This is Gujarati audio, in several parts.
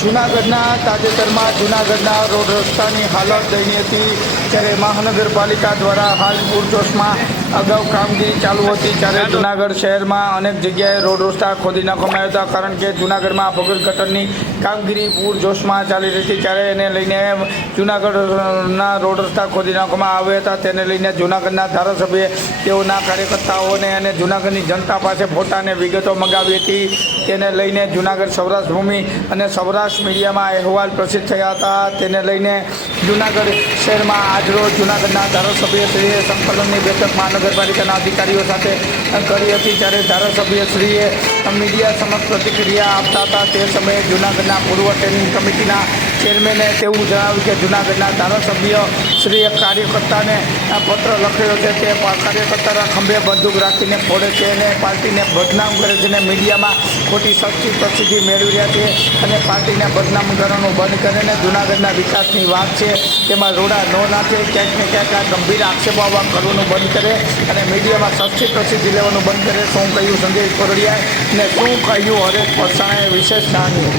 જૂનાગઢના તાજેતરમાં જૂનાગઢના રોડ રસ્તાની હાલત દયનીય હતી, જ્યારે મહાનગરપાલિકા દ્વારા હાલ પૂરજોશમાં અગાઉ કામગીરી ચાલુ હતી, ત્યારે જૂનાગઢ શહેરમાં અનેક જગ્યાએ રોડ રસ્તા ખોદી નાખવામાં આવ્યા હતા, કારણ કે જૂનાગઢમાં ભગત ગટરની કામગીરી પૂરજોશમાં ચાલી રહી હતી, ત્યારે એને લઈને જૂનાગઢના રોડ રસ્તા ખોદી નાખવામાં આવ્યા હતા. તેને લઈને જૂનાગઢના ધારાસભ્યે તેઓના કાર્યકર્તાઓને અને જૂનાગઢની જનતા પાસે ફોટા અને વિગતો મંગાવી હતી. તેને લઈને જૂનાગઢ સૌરાષ્ટ્ર ભૂમિ અને સૌરાષ્ટ્ર મીડિયામાં અહેવાલ પ્રસિદ્ધ થયા હતા. તેને લઈને જૂનાગઢ શહેરમાં આજરોજ જૂનાગઢના ધારાસભ્યશ્રીએ સંકલનની બેઠક મહાનગરપાલિકાના અધિકારીઓ સાથે કરી હતી, જ્યારે ધારાસભ્યશ્રીએ મીડિયા સમક્ષ પ્રતિક્રિયા આપતા હતા. તે સમયે જૂનાગઢના પૂર્વ સ્ટેન્ડિંગ કમિટીના ચેરમેને તેવું જણાવ્યું કે જૂનાગઢના ધારાસભ્યશ્રીએ કાર્યકર્તાને પત્ર લખ્યો છે, તે કાર્યકર્તાના ખંભે બંદૂક રાખીને ફોડે છે અને પાર્ટીને બદનામ કરે છે અને મીડિયામાં ખોટી સચ્ચી પ્રસિદ્ધિ મેળવી રહ્યા છે, અને પાર્ટીને બદનામ કરવાનું બંધ કરે ને જૂનાગઢના વિકાસની વાત છે તેમાં રોડા ન નાખે, ક્યાંક ને ક્યાંક આ ગંભીર આક્ષેપો આવવા કરવાનું બંધ કરે અને મીડિયામાં સચ્ચી પ્રસિદ્ધિ લેવાનું બંધ કરે. શું કહ્યું સંજય કોરડિયાએ ને શું કહ્યું હરેશ પરસાણાએ, વિશેષ જાણ્યું.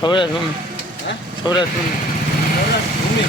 સૌરાષ્ટ્ર ભૂમિ, સૌરાષ્ટ્ર ભૂમિ, સૌરાષ્ટ્ર ભૂમિ.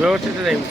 વ્યવસ્થિત આવ્યું.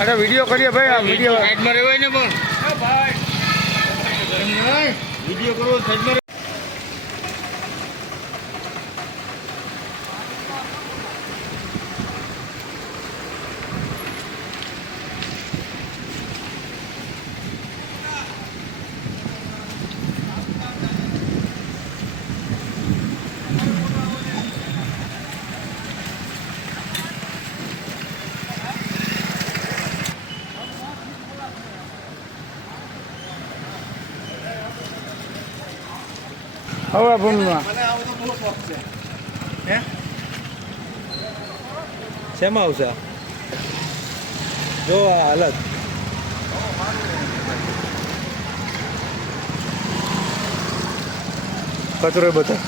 અરે વિડીયો કરીએ ભાઈ, આ વિડીયો સાઈડમાં રહેવાય ને પણ વિડીયો કરવો સાઈડમાં. હવે ભૂમમાં શેમાં આવશે જો આ હાલત. કચરો બધા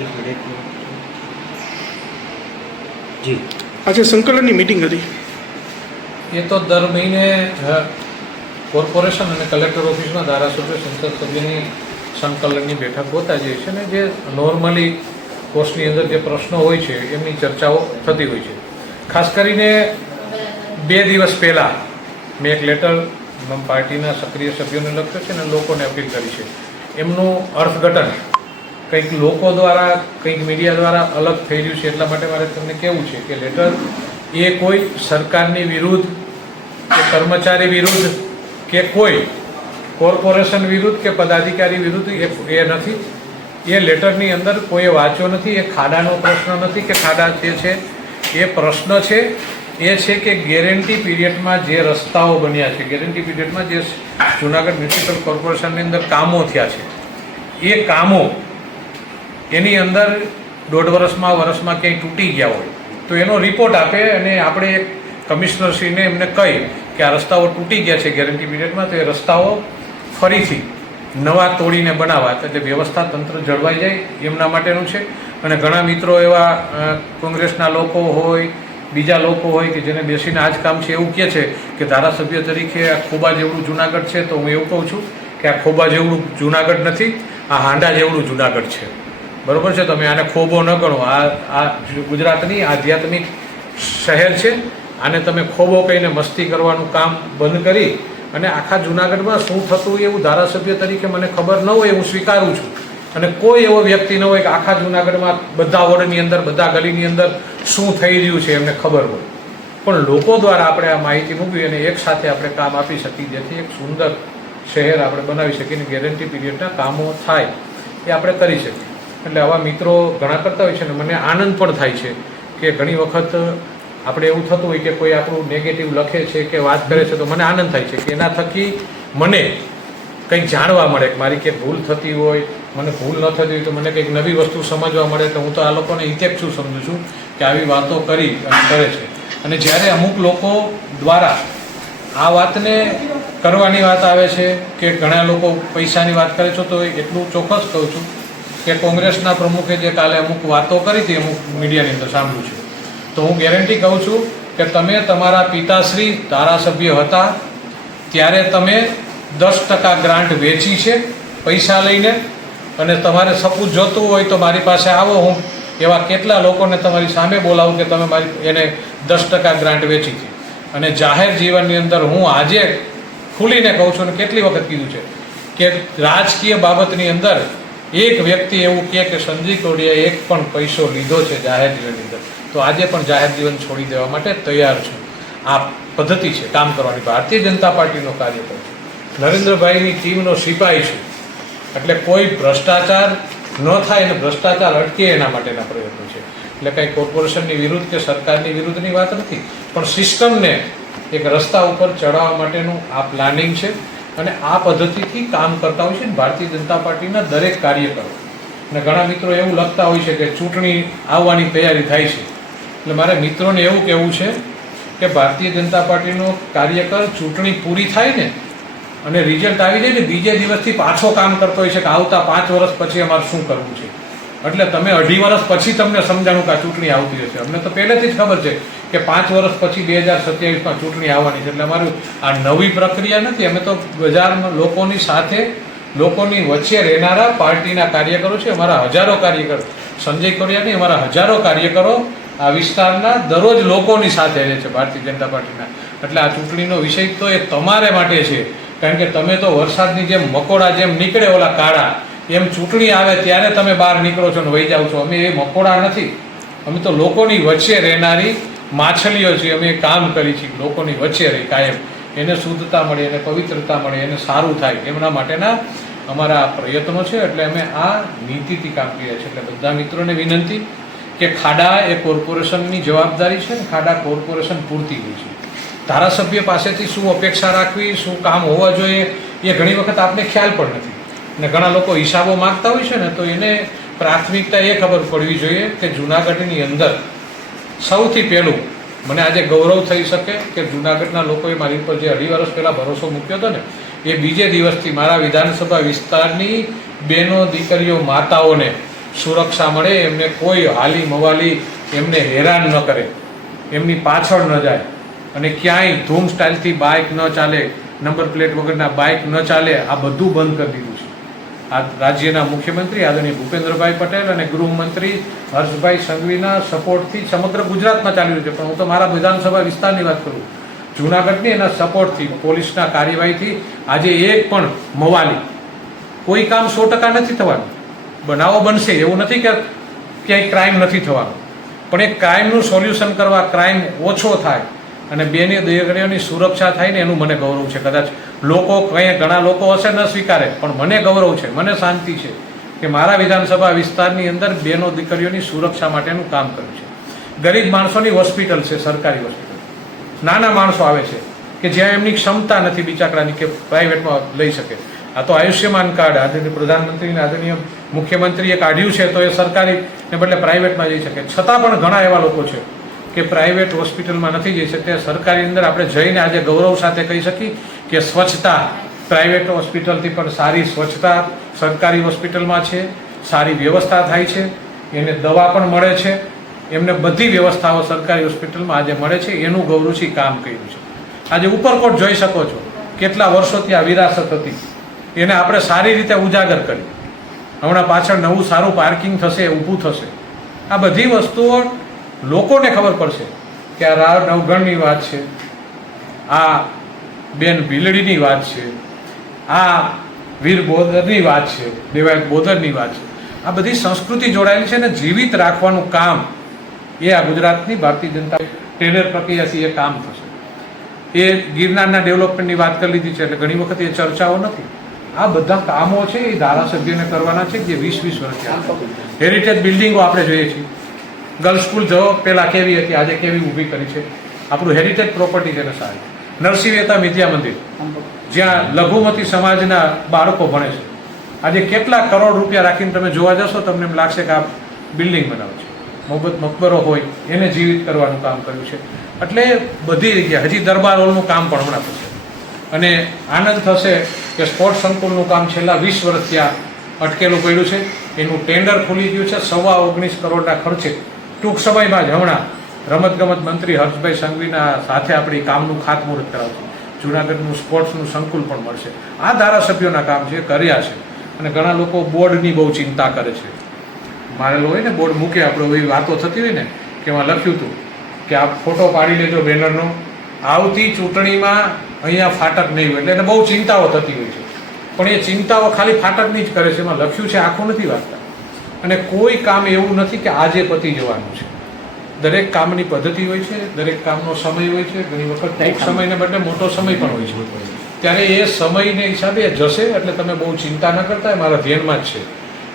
એક મિનિટ જી આજે સંકલનની મિટિંગ હતી. એ તો દર મહિને કોર્પોરેશન અને કલેક્ટર ઓફિસમાં ધારાસભ્ય સંસદ સભ્યની સંકલનની બેઠક હોતા જાય છે ને જે નોર્મલી કોર્સની અંદર જે પ્રશ્નો હોય છે એમની ચર્ચાઓ થતી હોય છે. ખાસ કરીને 2 દિવસ પહેલાં મેં એક લેટર પાર્ટીના સક્રિય સભ્યોને લખ્યો છે અને લોકોને અપીલ કરી છે. એમનું અર્થઘટન કંઈક લોકો દ્વારા કંઈક મીડિયા દ્વારા અલગ થઈ રહ્યું છે એટલા માટે મારે તમને કહેવું છે કે લેટર એ કોઈ સરકારની વિરુદ્ધ કે કર્મચારી વિરુદ્ધ કે કોઈ કોર્પોરેશન વિરુદ્ધ કે પદાધિકારી વિરુદ્ધ એ નથી. એ લેટરની અંદર કોઈએ વાંચ્યો નથી. એ ખાડાનો પ્રશ્ન નથી કે ખાડા જે છે એ પ્રશ્ન છે એ છે કે ગેરંટી પીરિયડમાં જે રસ્તાઓ બન્યા છે, ગેરંટી પીરિયડમાં જે જૂનાગઢ મ્યુનિસિપલ કોર્પોરેશનની અંદર કામો થયા છે એ કામો એની અંદર 1.5 વર્ષમાં ક્યાંય તૂટી ગયા હોય તો એનો રિપોર્ટ આપે અને આપણે કમિશનરશ્રીને એમને કહી કે આ રસ્તાઓ તૂટી ગયા છે ગેરંટી પીરિયડમાં તો એ રસ્તાઓ ફરીથી નવા તોડીને બનાવવા એટલે વ્યવસ્થા તંત્ર જળવાઈ જાય એમના માટેનું છે. અને ઘણા મિત્રો એવા કોંગ્રેસના લોકો હોય બીજા લોકો હોય કે જેને બેસીને આ જ કામ છે એવું કહે છે કે ધારાસભ્ય તરીકે આ ખોબા જેવડું જૂનાગઢ છે તો હું એવું કહું છું કે આ ખોબા જેવડું જૂનાગઢ નથી, આ હાંડા જેવડું જૂનાગઢ છે. બરાબર છે? તમે આને ખોબો ન ગણો. આ ગુજરાતની આધ્યાત્મિક શહેર છે. આને તમે ખોબો કહીને મસ્તી કરવાનું કામ બંધ કરી અને આખા જૂનાગઢમાં શું થતું એવું ધારાસભ્ય તરીકે મને ખબર ન હોય હું સ્વીકારું છું. અને કોઈ એવો વ્યક્તિ ન હોય કે આખા જૂનાગઢમાં બધા વોર્ડની અંદર બધા ગલીની અંદર શું થઈ રહ્યું છે એમને ખબર હોય. પણ લોકો દ્વારા આપણે આ માહિતી મૂકવી અને એક સાથે આપણે કામ આપી શકીએ જેથી એક સુંદર શહેર આપણે બનાવી શકીએ અને ગેરંટી પીરિયડના કામો થાય એ આપણે કરી શકીએ. એટલે આવા મિત્રો ઘણા કરતા હોય છે ને મને આનંદ પણ થાય છે કે ઘણી વખત આપણે એવું થતું હોય કે કોઈ આપણું નેગેટિવ લખે છે કે વાત કરે છે તો મને આનંદ થાય છે કે એના થકી મને કંઈક જાણવા મળે કે મારી ક્યાંક ભૂલ થતી હોય, મને ભૂલ ન થતી હોય તો મને કંઈક નવી વસ્તુ સમજવા મળે. તો હું તો આ લોકોને હિતેચ્છુ સમજું છું કે આવી વાતો કરી અને કરે છે. અને જ્યારે અમુક લોકો દ્વારા આ વાતને કરવાની વાત આવે છે કે ઘણા લોકો પૈસાની વાત કરે છે તો એટલું ચોક્કસ કહું છું કે કોંગ્રેસના પ્રમુખે જે કાલે અમુક વાતો કરી હતી અમુક મીડિયાની અંદર સાંભળ્યું છે તો હું ગેરંટી કહું છું કે તમે તમારા પિતાશ્રી ધારાસભ્ય હતા ત્યારે તમે 10% ગ્રાન્ટ વેચી છે પૈસા લઈને. અને તમારે સપૂત જોતું હોય તો મારી પાસે આવો, હું એવા કેટલા લોકોને તમારી સામે બોલાવું કે તમે મારી એને 10% ગ્રાન્ટ વેચી હતી. અને જાહેર જીવનની અંદર હું આજે ખુલીને કહું છું અને કેટલી વખત કીધું છે કે રાજકીય બાબતની અંદર એક વ્યક્તિ એવું કહે કે સંજય કોડિયાએ એક પણ પૈસો લીધો છે જાહેર જીવનની અંદર તો આજે પણ જાહેર જીવન છોડી દેવા માટે તૈયાર છું. આ પદ્ધતિ છે કામ કરવાની. ભારતીય જનતા પાર્ટીનો કાર્યકર છું, નરેન્દ્રભાઈની ટીમનો સિપાહી છું. એટલે કોઈ ભ્રષ્ટાચાર ન થાય અને ભ્રષ્ટાચાર અટકે એના માટેના પ્રયત્નો છે. એટલે કંઈ કોર્પોરેશનની વિરુદ્ધ કે સરકારની વિરુદ્ધની વાત નથી પણ સિસ્ટમને એક રસ્તા ઉપર ચડાવવા માટેનું આ પ્લાનિંગ છે. અને આ પદ્ધતિથી કામ કરતા હોય છે ભારતીય જનતા પાર્ટીના દરેક કાર્યકરો. અને ઘણા મિત્રો એવું લખતા હોય છે કે ચૂંટણી આવવાની તૈયારી થાય છે. એટલે મારે મિત્રોને એવું કહેવું છે કે ભારતીય જનતા પાર્ટીનો કાર્યકર ચૂંટણી પૂરી થાય ને અને રિઝલ્ટ આવી જાય ને બીજે દિવસથી પાછો કામ કરતો હોય છે કે આવતા 5 વર્ષ પછી અમારે શું કરવું છે. એટલે તમે 2.5 વર્ષ પછી તમને સમજાણું કે આ ચૂંટણી આવતી હશે. અમને તો પહેલેથી જ ખબર છે કે 5 વર્ષ પછી 2027માં ચૂંટણી આવવાની છે. એટલે અમારું આ નવી પ્રક્રિયા નથી. અમે તો બજારમાં લોકોની સાથે લોકોની વચ્ચે રહેનારા પાર્ટીના કાર્યકરો છે. અમારા હજારો કાર્યકરો, સંજય કોડિયાની અમારા હજારો કાર્યકરો આ વિસ્તારના દરરોજ લોકોની સાથે રહે છે ભારતીય જનતા પાર્ટીના. એટલે આ ચૂંટણીનો વિષય તો એ તમારે માટે છે કારણ કે તમે તો વરસાદની જેમ મકોડા જેમ નીકળે ઓલા કાળા એમ ચૂંટણી આવે ત્યારે તમે બહાર નીકળો છો ને વહી જાઓ છો. અમે એ મકોડા નથી. અમે તો લોકોની વચ્ચે રહેનારી માછલીઓ છીએ. અમે કામ કરી છીએ લોકોની વચ્ચે રહી કાયમ એને શુદ્ધતા મળે, એને પવિત્રતા મળે, એને સારું થાય એમના માટેના અમારા પ્રયત્નો છે. એટલે અમે આ નીતિથી કામ કરીએ છીએ. એટલે બધા મિત્રોને વિનંતી કે ખાડા એ કોર્પોરેશનની જવાબદારી છે ને ખાડા કોર્પોરેશન પૂરતી હોય છે. ધારાસભ્ય પાસેથી શું અપેક્ષા રાખવી, શું કામ હોવા જોઈએ એ ઘણી વખત આપને ખ્યાલ પણ નથી. અને ઘણા લોકો હિસાબો માગતા હોય છે ને તો એને પ્રાથમિકતા એ ખબર પડવી જોઈએ કે જૂનાગઢની અંદર સૌથી પહેલું મને આજે ગૌરવ થઈ શકે કે જૂનાગઢના લોકોએ મારી ઉપર જે 2.5 વર્ષ પહેલાં ભરોસો મૂક્યો હતો ને એ બીજે દિવસથી મારા વિધાનસભા વિસ્તારની બહેનો, દીકરીઓ, માતાઓને સુરક્ષા મળે, એમને કોઈ હાલી મવાલી એમને હેરાન ન કરે, એમની પાછળ ન જાય અને ક્યાંય ધૂમ સ્ટાઇલથી બાઇક ન ચાલે, નંબર પ્લેટ વગરના બાઇક ન ચાલે, આ બધું બંધ કરી દીધું છે. આ રાજ્યના મુખ્યમંત્રી આદરણીય ભૂપેન્દ્રભાઈ પટેલ અને ગૃહમંત્રી હર્ષભાઈ સંઘવીના સપોર્ટથી સમગ્ર ગુજરાતમાં ચાલી રહ્યું છે. પણ હું તો મારા વિધાનસભા વિસ્તારની વાત કરું, જૂનાગઢની એના સપોર્ટથી, પોલીસના કાર્યવાહીથી આજે એક પણ મવાલી, કોઈ કામ 100% નથી થવાનું. બનાવો બનશે, એવું નથી કે ક્યાંય ક્રાઇમ નથી થવાનું, પણ એ ક્રાઇમનું સોલ્યુશન કરવા, ક્રાઇમ ઓછો થાય અને બેની દીકરીઓની સુરક્ષા થાય ને એનું મને ગૌરવ છે. કદાચ લોકો ઘણા લોકો હશે ન સ્વીકારે, પણ મને ગૌરવ છે, મને શાંતિ છે કે મારા વિધાનસભા વિસ્તારની અંદર બેનો દીકરીઓની સુરક્ષા માટેનું કામ કર્યું છે. ગરીબ માણસોની હોસ્પિટલ છે, સરકારી હોસ્પિટલ, નાના માણસો આવે છે કે જ્યાં એમની ક્ષમતા નથી બિચારાની કે પ્રાઇવેટમાં લઈ શકે. આ તો આયુષ્યમાન કાર્ડ આદરણીય પ્રધાનમંત્રીને આદરણીય મુખ્યમંત્રીએ કાઢ્યું છે, તો એ સરકારીને બદલે પ્રાઇવેટમાં જઈ શકે. છતાં પણ ઘણા એવા લોકો છે કે પ્રાઇવેટ હોસ્પિટલમાં નથી જઈ શકતા. સરકારી અંદર આપણે જઈને આજે ગૌરવ સાથે કહી શકીએ કે સ્વચ્છતા પ્રાઇવેટ હોસ્પિટલથી પણ સારી સ્વચ્છતા સરકારી હોસ્પિટલમાં છે, સારી વ્યવસ્થા થાય છે, એને દવા પણ મળે છે, એમને બધી વ્યવસ્થાઓ સરકારી હોસ્પિટલમાં આજે મળે છે. એનું ગૌરવથી કામ કર્યું છે. આજે ઉપરકોટ જોઈ શકો છો, કેટલા વર્ષોથી આ વિરાસત હતી, એને આપણે સારી રીતે ઉજાગર કરી. હમણાં પાછળ નવું સારું પાર્કિંગ થશે, ઊભું થશે. આ બધી વસ્તુઓ લોકોને ખબર પડશે કે આ રાવ નવગણની વાત છે, આ બેન ભીલડીની વાત છે, આ વીર બોદરની વાત છે, દેવાયત બોદરની વાત છે. આ બધી સંસ્કૃતિ જોડાયેલી છે અને જીવિત રાખવાનું કામ એ આ ગુજરાતની ભારતીય જનતા ટેન્ડર પ્રક્રિયાથી એ કામ થશે. એ ગિરનારના ડેવલપમેન્ટની વાત કરી લીધી છે, એટલે ઘણી વખત એ ચર્ચાઓ નથી. આ બધા કામો છે એ ધારાસભ્યને કરવાના છે જે 20-20 વર્ષથી. હેરિટેજ બિલ્ડિંગો આપણે જોઈએ છીએ, ગર્લ્સ સ્કૂલ જો પહેલાં કેવી હતી, આજે કેવી ઊભી કરી છે. આપણું હેરિટેજ પ્રોપર્ટી છે ને સારી. નરસિંહ મહેતા વિદ્યા મંદિર, જ્યાં લઘુમતી સમાજના બાળકો ભણે છે, આજે કેટલા કરોડ રૂપિયા રાખીને તમે જોવા જશો, તમને એમ લાગશે કે આ બિલ્ડિંગ બનાવે છે. મોહબ્બત મકબરો હોય, એને જીવિત કરવાનું કામ કર્યું છે. એટલે બધી જગ્યાએ હજી દરબાર હોલનું કામ પણ હમણાં થશે. અને આનંદ થશે કે સ્પોર્ટ્સ સંકુલનું કામ છેલ્લા 20 વર્ષ ત્યાં અટકેલું પડ્યું છે, એનું ટેન્ડર ખુલી ગયું છે 19.25 કરોડના ખર્ચે. ટૂંક સમયમાં જ હમણાં રમતગમત મંત્રી હર્ષભાઈ સંઘવીના સાથે આપણે કામનું ખાતમુહૂર્ત કરાવશું. જૂનાગઢનું સ્પોર્ટ્સનું સંકુલ પણ મળશે. આ ધારાસભ્યોના કામ છે, કર્યા છે. અને ઘણા લોકો બોર્ડની બહુ ચિંતા કરે છે. મારેલો હોય ને બોર્ડ મૂકે, આપણે એવી વાતો થતી હોય ને કે એમાં લખ્યું હતું કે આ ફોટો પાડી લેજો બેનરનો, આવતી ચૂંટણીમાં અહીંયા ફાટક નહીં હોય. એટલે એને બહુ ચિંતાઓ થતી હોય છે, પણ એ ચિંતાઓ ખાલી ફાટકની જ કરે છે. એમાં લખ્યું છે આખું નથી વાંચતા. અને કોઈ કામ એવું નથી કે આજે પતી જવાનું છે. દરેક કામની પદ્ધતિ હોય છે, દરેક કામનો સમય હોય છે. ઘણી વખત ટૂંક સમયને બદલે મોટો સમય પણ હોય છે. ત્યારે એ સમયને હિસાબે જશે. એટલે તમે બહુ ચિંતા ન કરતા, એ મારા ધ્યાનમાં જ છે.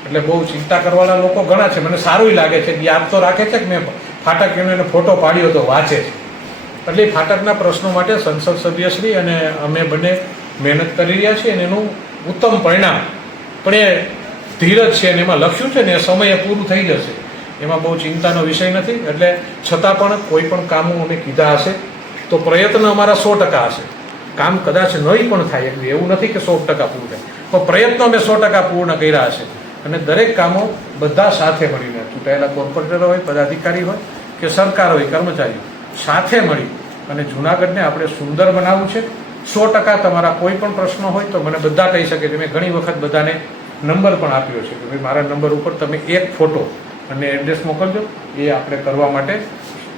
એટલે બહુ ચિંતા કરવાના લોકો ઘણા છે. મને સારું લાગે છે, યાદ તો રાખે છે કે મેં ફાટક એને ફોટો પાડ્યો તો વાંચે છે. એટલે ફાટકના પ્રશ્નો માટે સંસદ સભ્યશ્રી અને અમે બંને મહેનત કરી રહ્યા છીએ અને એનું ઉત્તમ પરિણામ પણ એ ધીરજ છે અને એમાં લખ્યું છે ને એ સમયે પૂરું થઈ જશે. એમાં બહુ ચિંતાનો વિષય નથી. એટલે છતાં પણ કોઈ પણ કામો અમે કીધા હશે તો પ્રયત્ન અમારા 100% હશે. કામ કદાચ નહીં પણ થાય, એટલે એવું નથી કે 100% પૂરું થાય, પણ પ્રયત્નો અમે 100% પૂર્ણ કર્યા હશે. અને દરેક કામો બધા સાથે મળીને, ચૂંટાયેલા કોર્પોરેટરો હોય, પદાધિકારી હોય કે સરકાર હોય, કર્મચારીઓ સાથે મળી અને જૂનાગઢને આપણે સુંદર બનાવવું છે. 100% તમારા કોઈ પણ પ્રશ્નો હોય તો મને બધા કહી શકે છે. મેં ઘણી વખત બધાને નંબર પણ આપ્યો છે કે ભાઈ મારા નંબર ઉપર તમે એક ફોટો અને એડ્રેસ મોકલજો. એ આપણે કરવા માટે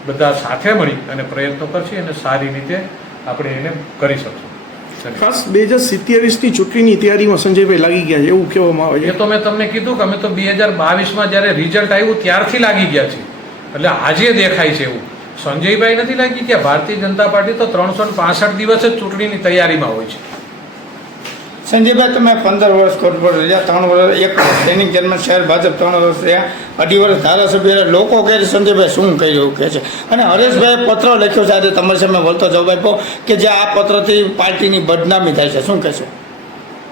બધા સાથે મળી અને પ્રયત્નો કરશે અને સારી રીતે આપણે એને કરી શકશું. ખાસ 2027ની ચૂંટણીની તૈયારીમાં સંજયભાઈ લાગી ગયા છે એવું કહેવામાં આવે છે. એ તો મેં તમને કીધું કે અમે તો 2022માં જ્યારે રિઝલ્ટ આવ્યું ત્યારથી લાગી ગયા છે. એટલે આજે દેખાય છે એવું. સંજયભાઈ નથી લાગી ગયા. ભારતીય જનતા પાર્ટી તો 365 દિવસ જ ચૂંટણીની તૈયારીમાં હોય છે. સંજયભાઈ, તમે 15 વર્ષ કોર્પોરેટર રહ્યા, 3 વર્ષ એક સૈનિક જન્મ શહેર ભાજપ, 3 વર્ષ રહ્યા, 2.5 વર્ષ ધારાસભ્ય રહ્યા. લોકો કહે છે સંજયભાઈ શું કર્યું કહે છે. અને હરેશભાઈ પત્ર લખ્યો છે આજે તમારી સામે વળતો જવાબ આપ્યો કે જે આ પત્રથી પાર્ટીની બદનામી થાય છે, શું કહેશો?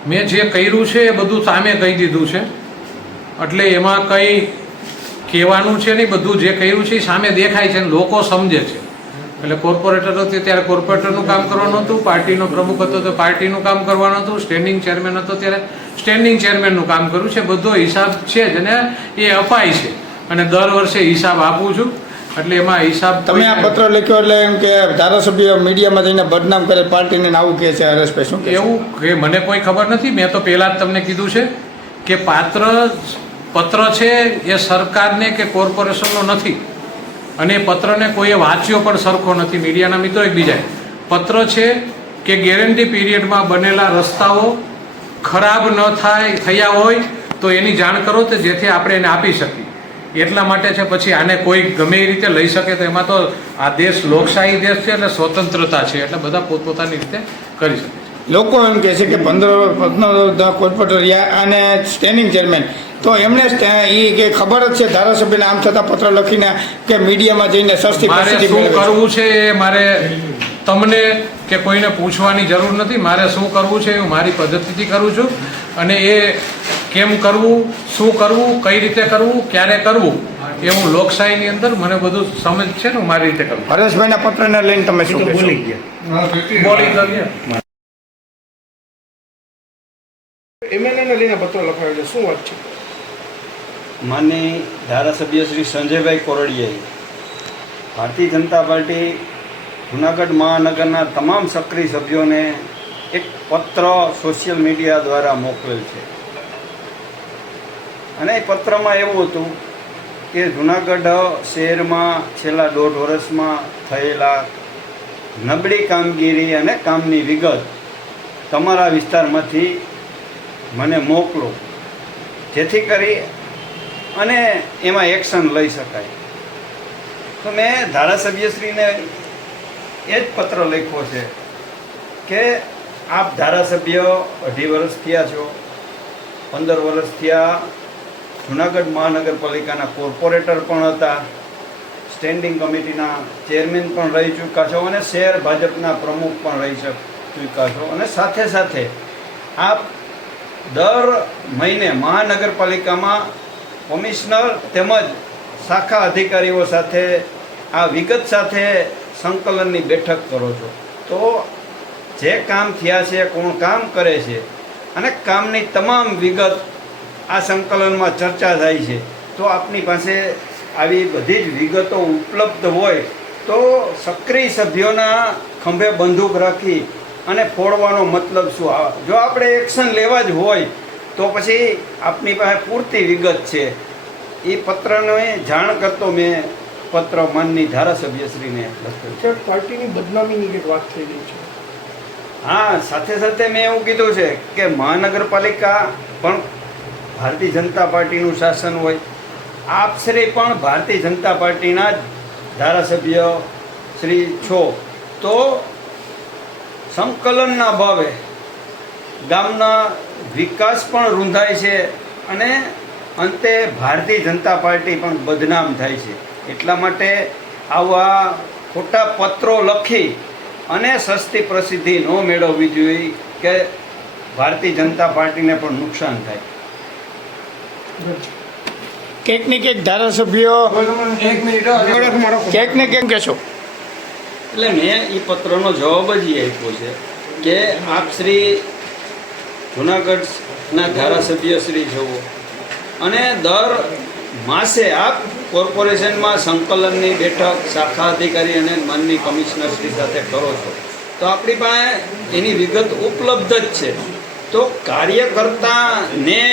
મેં જે કર્યું છે એ બધું સામે કહી દીધું છે. એટલે એમાં કંઈ કહેવાનું છે નહીં. બધું જે કર્યું છે એ સામે દેખાય છે અને લોકો સમજે છે. એટલે કોર્પોરેટર હતો ત્યારે કોર્પોરેટરનું કામ કરવાનું હતું, પાર્ટીનો પ્રમુખ હતો તો પાર્ટીનું કામ કરવાનું હતું, સ્ટેન્ડિંગ ચેરમેન હતો ત્યારે સ્ટેન્ડિંગ ચેરમેનનું કામ કર્યું છે. બધો હિસાબ છે જ અને એ અપાય છે અને દર વર્ષે હિસાબ આપું છું. એટલે એમાં હિસાબ તમે આ પત્ર લખ્યો એટલે એમ કે ધારાસભ્ય મીડિયામાં જઈને બદનામ કરે પાર્ટીને ને આવું કહે છે હરેશભાઈ, શું કહેશો? એવું કે મને કોઈ ખબર નથી. મેં તો પહેલાં જ તમને કીધું છે કે પત્ર છે એ સરકારને કે કોર્પોરેશનનો નથી અને એ પત્રને કોઈએ વાંચ્યો પણ સરખો નથી. મીડિયાના મિત્રો એકબીજાએ પત્ર છે કે ગેરંટી પીરિયડમાં બનેલા રસ્તાઓ ખરાબ ન થયા હોય તો એની જાણ કરો તો જેથી આપણે એને આપી શકીએ. એટલા માટે છે. પછી આને કોઈ ગમે એ રીતે લઈ શકે તો એમાં તો આ દેશ લોકશાહી દેશ છે એટલે સ્વતંત્રતા છે એટલે બધા પોતપોતાની રીતે કરી શકે છે. લોકો એમ કહે છે કે 15 કોર્પોરેટર અને સ્ટેન્ડિંગ ચેરમેન તો એમને એ કે ખબર જ છે ધારાસભ્યને આમ છતાં પત્ર લખીને કે મીડિયામાં જઈને સસ્તી મારે પ્રસિદ્ધિ શું મેળવે છે. કરવું છે એ મારે તમને કે કોઈને પૂછવાની જરૂર નથી. મારે શું કરવું છે હું મારી પદ્ધતિથી કરું છું અને એ કેમ કરવું, શું કરવું, કઈ રીતે કરવું, ક્યારે કરવું એ હું લોકશાહીની અંદર મને બધું સમજ છે ને હું મારી રીતે કરું. હરેશભાઈના પત્રને લઈને તમે શું કહેશો? બોલી કરીએ. એમએલએને લઈને પત્ર લખાયો છે, શું વાત છે? માનની ધારાસભ્ય શ્રી સંજયભાઈ કોરડિયાએ ભારતીય જનતા પાર્ટી જુનાગઢ મહાનગરના તમામ સક્રિય સભ્યોને એક પત્ર સોશિયલ મીડિયા દ્વારા મોકલેલ છે અને એ પત્રમાં એવું હતું કે જુનાગઢ શહેરમાં છેલ્લા 1.5 વર્ષમાં થયેલા નબળી કામગીરી અને કામની વિગત તમારા વિસ્તારમાંથી મને મોકલો જેથી કરી અને એમાં એક્શન લઈ શકાય. તો મેં ધારાસભ્યશ્રીને એ જ પત્ર લખ્યો છે કે આપ ધારાસભ્ય 2.5 વર્ષ થયા છો, 15 વર્ષ થયા જુનાગઢ મહાનગરપાલિકાના કોર્પોરેટર પણ હતા, સ્ટેન્ડિંગ કમિટીના ચેરમેન પણ રહી ચૂક્યા છો અને શહેર ભાજપના પ્રમુખ પણ રહી ચૂક્યા છો અને સાથે સાથે આપ દર મહિને મહાનગરપાલિકામાં કમિશનર તેમજ શાખા અધિકારીઓ સાથે આ વિગત સાથે સંકલનની બેઠક કરો છો. તો જે કામ થયા છે, કોણ કામ કરે છે અને કામની તમામ વિગત આ સંકલનમાં ચર્ચા થાય છે. તો આપની પાસે આવી બધી જ વિગતો ઉપલબ્ધ હોય તો સક્રિય સભ્યોના ખંભે બંદૂક રાખી અને ફોડવાનો મતલબ શું? જો આપણે એક્શન લેવા જ હોય તો પછી આપની પાસે પૂરતી વિગત છે. એ પત્રને જાણ કરતો મેં પત્ર માનની ધારાસભ્યશ્રીને લખ્યો છે. પાર્ટીની બદનામીની એક વાત થઈ રહી છે. હા, સાથે સાથે મેં એવું કીધું છે કે મહાનગરપાલિકા પણ ભારતીય જનતા પાર્ટીનું શાસન હોય, આપ શ્રી પણ ભારતીય જનતા પાર્ટીના જ ધારાસભ્ય શ્રી છો. તો સંકલનના અભાવે ગામના વિકાસ પણ રૂંધાય છે અને અંતે ભારતીય જનતા પાર્ટી પણ બદનામ થાય છે. એટલા માટે આવા ખોટા પત્રો લખી અને સસ્તી પ્રસિદ્ધિ ન મેળવવી જોઈએ કે ભારતીય જનતા પાર્ટીને પણ નુકસાન થાય. ક્યાંક ને ક્યાંક ધારાસભ્યો ક્યાંક ને ક્યાંક કહેશો એટલે મેં એ પત્રનો જવાબ જ એ આપ્યો છે કે આપ શ્રી જુનાગઢના ધારાસભ્ય શ્રી છો અને દર માસે આપ કોર્પોરેશનમાં સંકલનની બેઠક શાખા અધિકારી અને માનની કમિશનર શ્રી સાથે કરો છો. તો આપણી પાસે એની વિગત ઉપલબ્ધ જ છે. તો કાર્યકર્તાને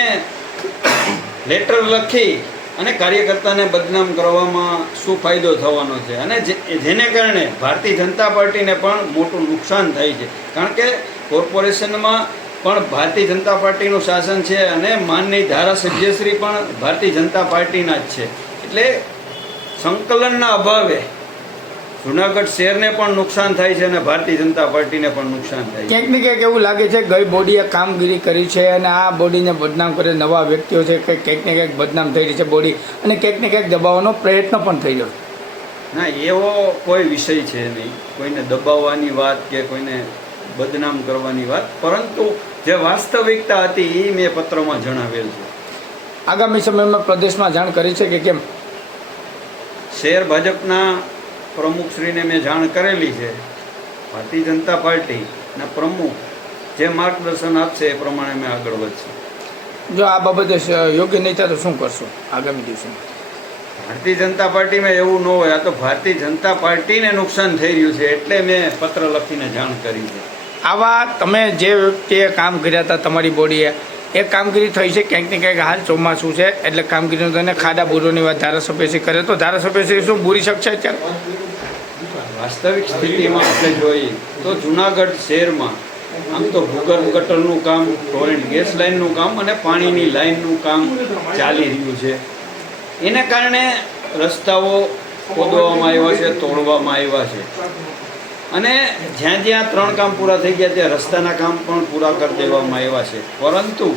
લેટર લખી અને કાર્યકર્તાને બદનામ કરવામાં શું ફાયદો થવાનો છે અને જેને કારણે ભારતીય જનતા પાર્ટીને પણ મોટું નુકસાન થાય છે. કારણ કે કોર્પોરેશનમાં પણ ભારતીય જનતા પાર્ટીનું શાસન છે અને માનની ધારાસભ્યશ્રી પણ ભારતીય જનતા પાર્ટીના જ છે. એટલે સંકલનના અભાવે જુનાગઢ શહેરને પણ નુકસાન થાય છે અને ભારતીય જનતા પાર્ટીને પણ નુકસાન થાય છે. ક્યાંક ને ક્યાંક એવું લાગે છે ગઈ બોડીએ કામગીરી કરી છે અને આ બોડીને બદનામ કરે નવા વ્યક્તિઓ છે કે ક્યાંક ને ક્યાંક બદનામ થઈ રહી છે બોડી અને ક્યાંક ને ક્યાંક દબાવવાનો પ્રયત્ન પણ થઈ રહ્યો છે. ના, એવો કોઈ વિષય છે નહીં, કોઈને દબાવવાની વાત કે કોઈને બદનામ કરવાની વાત, પરંતુ જે વાસ્તવિકતા હતી એ મેં પત્રમાં જણાવેલ છે. આગામી સમયમાં પ્રદેશમાં જાણ કરી છે કે કેમ? શહેર ભાજપના પ્રમુખશ્રીને મેં જાણ કરેલી છે. ભારતીય જનતા પાર્ટીના પ્રમુખ જે માર્ગદર્શન આપશે એ પ્રમાણે મેં આગળ વધશે. જો આ બાબતે યોગ્ય નહીં થાય તો શું કરશો આગામી દિવસોમાં? ભારતીય જનતા પાર્ટીમાં એવું ન હોય. આ તો ભારતીય જનતા પાર્ટીને નુકસાન થઈ રહ્યું છે એટલે મેં પત્ર લખીને જાણ કરી છે. આવા તમે જે વ્યક્તિએ કામ કર્યા હતા તમારી બોડીએ એ કામગીરી થઈ છે ક્યાંક ને ક્યાંક. હાલ ચોમાસું છે એટલે કામગીરીનું તને ખાડા બુરોની વાત ધારાસભ્યશ્રી કરે તો ધારાસભ્યશ્રી શું બુરી શકશે અત્યારે? વાસ્તવિક સ્થિતિમાં આપણે જોઈએ તો જુનાગઢ શહેરમાં આમ તો ભૂગર્ભ ગટરનું કામ, ટોરેન્ટ ગેસ લાઇનનું કામ અને પાણીની લાઇનનું કામ ચાલી રહ્યું છે. એને કારણે રસ્તાઓ ખોદવામાં આવ્યા છે, તોડવામાં આવ્યા છે અને જ્યાં જ્યાં 3 કામ પૂરા થઈ ગયા ત્યાં રસ્તાના કામ પણ પૂરા કરી દેવામાં આવ્યા છે. પરંતુ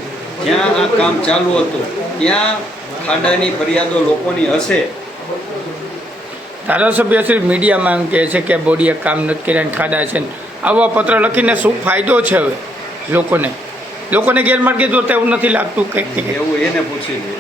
જ્યાં આ કામ ચાલુ હતું ત્યાં ખાડાની ફરિયાદો લોકોની હશે. ધારાસભ્યશ્રી મીડિયામાં એમ કહે છે કે બોડીએ કામ નથી કર્યા ને ખાડા છે. આવા પત્ર લખીને શું ફાયદો છે હવે લોકોને ગેરમાર્ગે દોરતા એવું નથી લાગતું કંઈક? એવું એને પૂછી લે.